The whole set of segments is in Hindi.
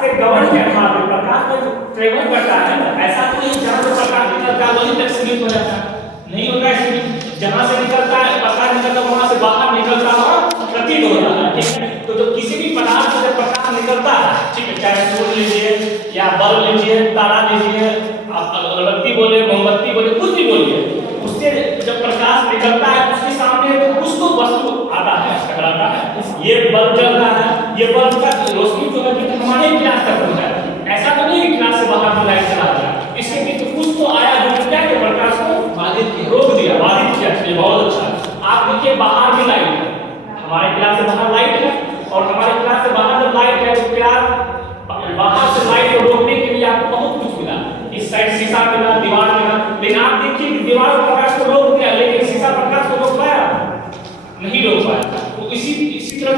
के गवर्न के आधार पर प्रकाश में ट्रेवल करता है ना, ऐसा तो नहीं जहाँ से प्रकाश निकलता है वहीं तक सीमित हो जाता है, नहीं होता है सीमित। जहाँ से निकलता है प्रकाश निकलता है वहाँ से बाहर निकलता हुआ प्रतीत हो जाता है, ठीक है। तो जो किसी भी पदार्थ से प्रकाश निकलता है, ठीक है, चाहे सूर्य लीजिए या बल्ब लीजिए, तारा लीजिए, आप अगरबत्ती बोले, मोमबत्ती बोले, कुछ भी बोलिए, उससे जब प्रकाश निकलता है उसके सामने कुछ तो वस्तु आता है, टकराता है। ये बल्ब जल रहा है, ये बल्ब का रोशनी जो है कि हमारे क्लास तक पहुंचा है, ऐसा तो नहीं क्लास से बाहर में लाइट चला गया, इसके बीच कुछ तो आया जो क्या के प्रकाश को बाधित किया, रोक दिया, बाधित किया। ये बहुत अच्छा। आप देखिए बाहर भी लाइट है, हमारे क्लास से बाहर लाइट है, और हमारे क्लास से बाहर जब लाइट है तो क्लास बाहर से लाइट को रोकने के लिए आपको बहुत कुछ मिला, इस साइड शीशा मिला, दीवार मिला, लेकिन आप देखिए कि दीवार प्रकाश को रोक दिया, लेकिन शीशा प्रकाश को रोक पाया नहीं, रोक पाया। तो इसी तरह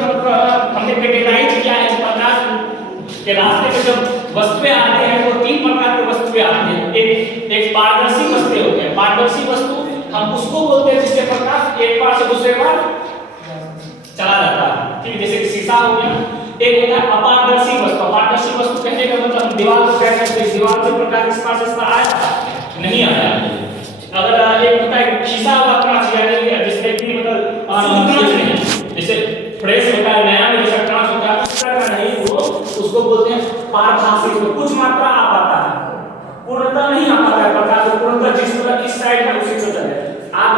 हमने कैटेगराइज किया है प्रकाश के रास्ते में जब वस्तुएं आते हैं तो तीन प्रकार की वस्तुएं आती हैं। एक पारदर्शी वस्तु होती है, पारदर्शी वस्तु हम उसको बोलते हैं जिससे प्रकाश एक बार से दूसरे बार चला जाता है, ठीक है, जैसे कि शीशा हो गया। एक होता है अपारदर्शी वस्तु, अपारदर्शी वस्तु कहने का मतलब हम दीवार को कहते हैं दीवार से प्रकाश इस पार से इस पार आया नहीं आया। अगर एक होता है शीशा वाला कांच, यानी जिसमें कि मतलब कांच नहीं, जैसे फ्रेश होता है नया में जैसा कांच होता है उस तरह का नहीं, वो उसको बोलते हैं पारभासी, उसमें कुछ मात्रा आ पाता है, पूर्णतः नहीं आ पाता है प्रकाश, पूर्णतः जिस तरह इस साइड है उसी से चले। आप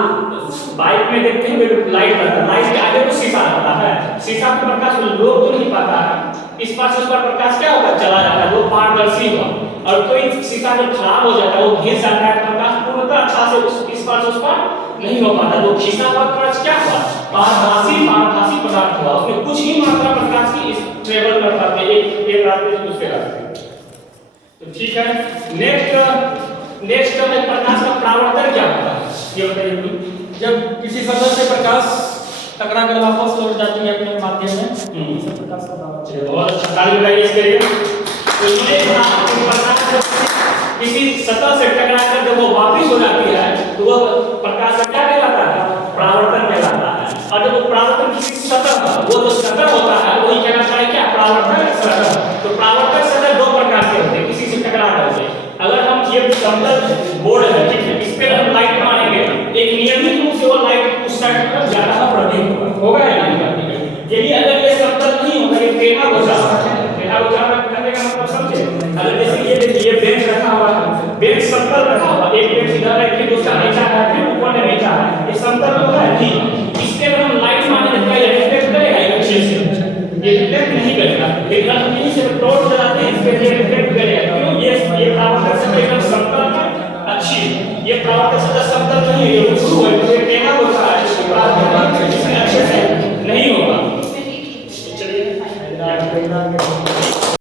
बाइक में देखते हैं लाइट रहता है, लाइट के आगे तो शीशा रहता है, शीशा पर प्रकाश रोक तो नहीं पाता है, इस पार से उस पार प्रकाश क्या होगा, चला जाता है, वो पारदर्शी हुआ। और कोई शीशा जब खराब हो जाता है वो घिस जाता है, प्रकाश पूर्णतः अच्छा से इस पार से उस पार नहीं हो पाता, तो शीशा का प्रकाश क्या हुआ, पारभासी पदार्थ हुआ, उसमें कुछ ही मात्रा प्रकाश की ट्रेवल कर पाते हैं एक रास्ते से दूसरे रास्ते। तो ठीक है, नेक्स्ट में प्रकाश का परावर्तन क्या होता है ये बताइए। जब किसी सतह से प्रकाश टकरा कर वापस लौट जाती है अपने माध्यम में, इसे प्रकाश का परावर्तन। बहुत अच्छा, ताली बजाइए इसके लिए। तो ये प्रकाश किसी सतह से टकराकर जब वो वापस हो जाती है तो वो प्रकाश का क्या कहलाता है, परावर्तन कहलाता है। और जब वो परावर्तन किसी सतह का, वो जो सतह होता है वही कहलाता है क्या, परावर्तन सतह। तो परावर्तन सतह दो प्रकार के होते हैं, किसी से टकरा करके। अगर हम ये समतल बोर्ड है, ठीक है, इस पे हम लाइट मारेंगे, एक नियमित रूप से वो लाइट उस साइड पर ज्यादा प्रदीप होगा या नहीं। यदि अगर ये समतल नहीं होगा, ये टेढ़ा हो जाता है, टेढ़ा हो जाना करने का मतलब समझे। अगर जैसे ये बेंच रखा हुआ है, बेंच समतल रखा हुआ, एक बेंच इधर है फिर दूसरा नीचा है फिर ऊपर में नीचा है, ये समतल होगा नहीं।